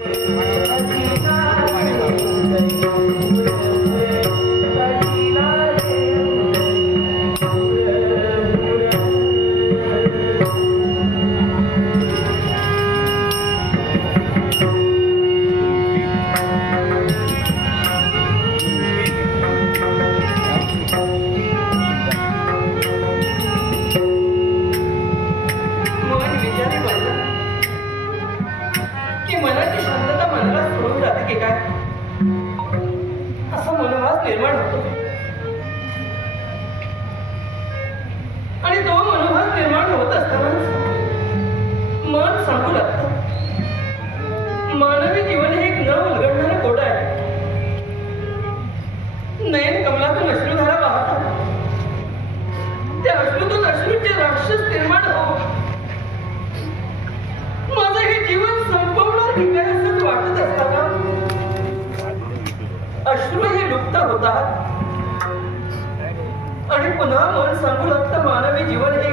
मन निर्माण होतो आणि तो मनोभाव निर्माण होत असताना मन सांगू लागत. मानवी जीवन हे एक न उलगडणारं कोड आहे. नयन कमलातून अश्रुधारा वाहतात त्या अश्रूतून अश्रूचे राक्षस निर्माण हो लुप्त होतात. आणि पुन्हा मन सांगू लागतं मानवी जीवन हे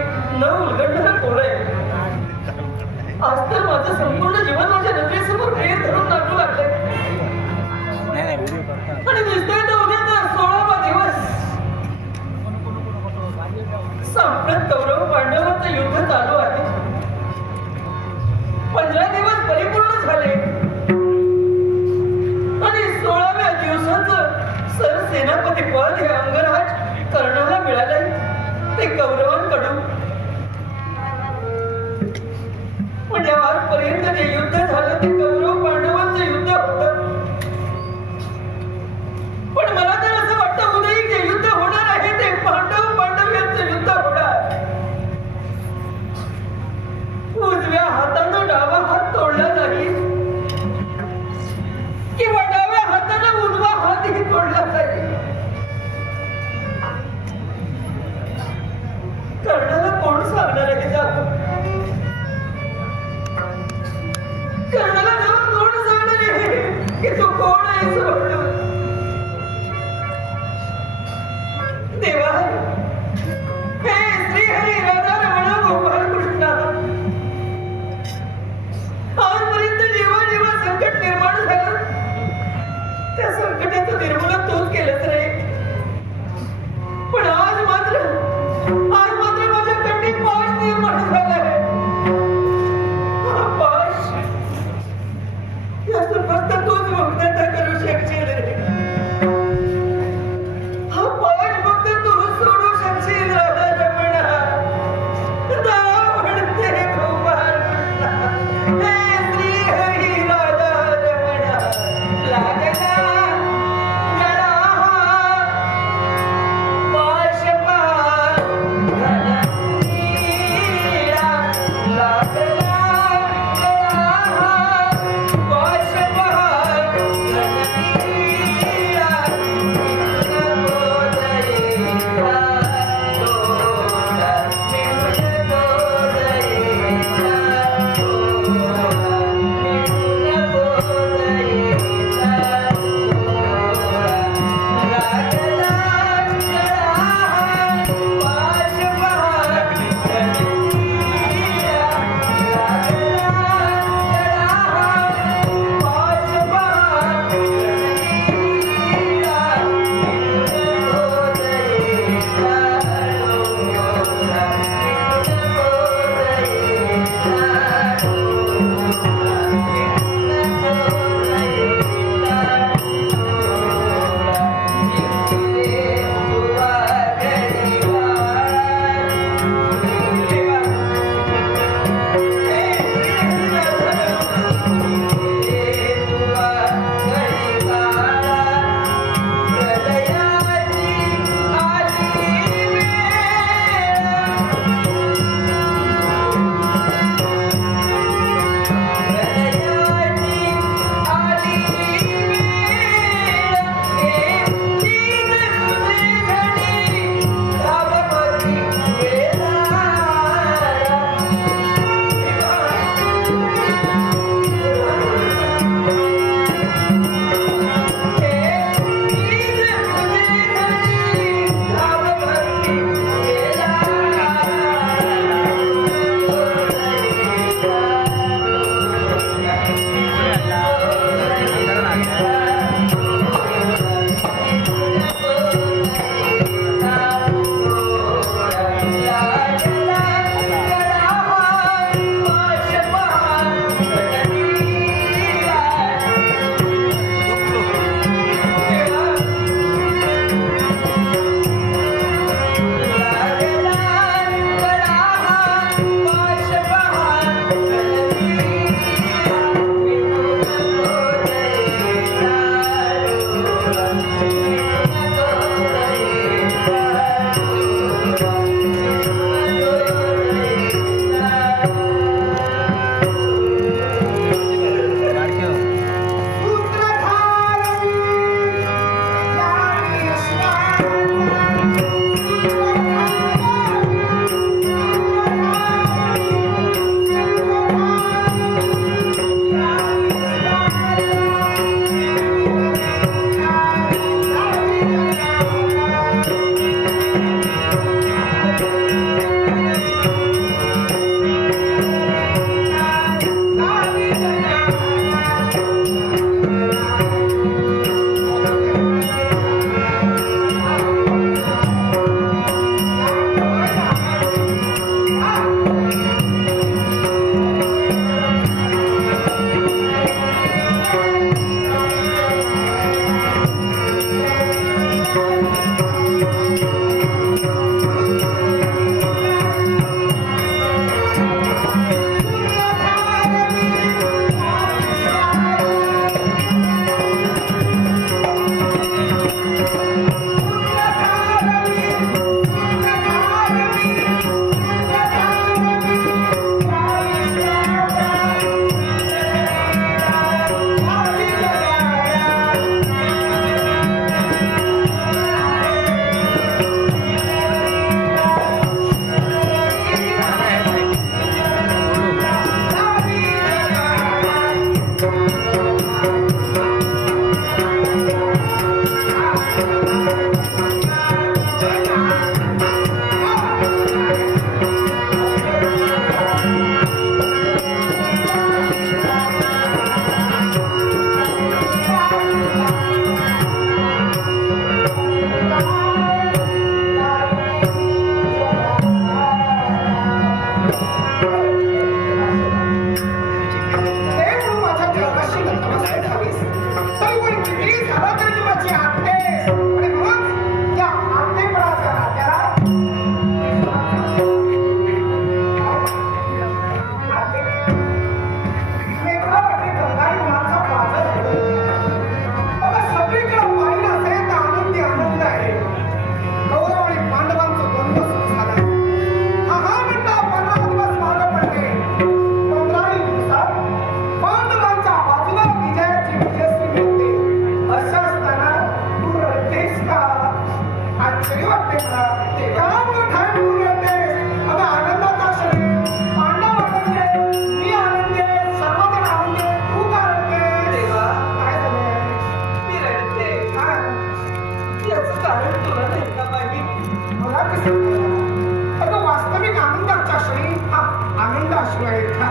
हा आनंद अश्रू आहे का?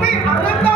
नाही, आनंद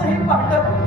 आमचंही पाहणं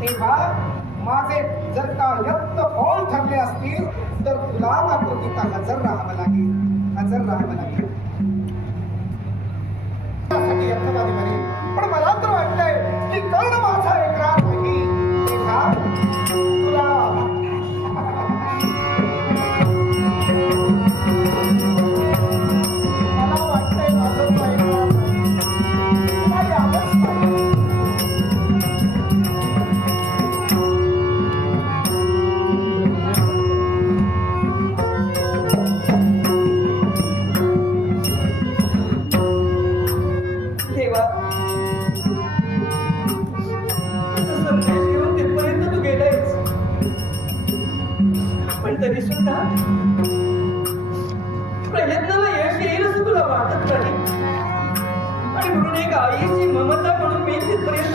तेव्हा माझे जर का यत्न फोल ठरले असतील तर तुला मात्र तिथं हजर राहावं लागेल. हजर राहावं लागेल. पण मला तर वाटतंय की कर्ण लक्षात घेऊन तिथपर्यंत तू गेलायस पण तरी सुद्धा प्रयत्नाला यश येईल तुला वाटत नाही. आणि म्हणून एक आईची ममता म्हणून मी तिथपर्यंत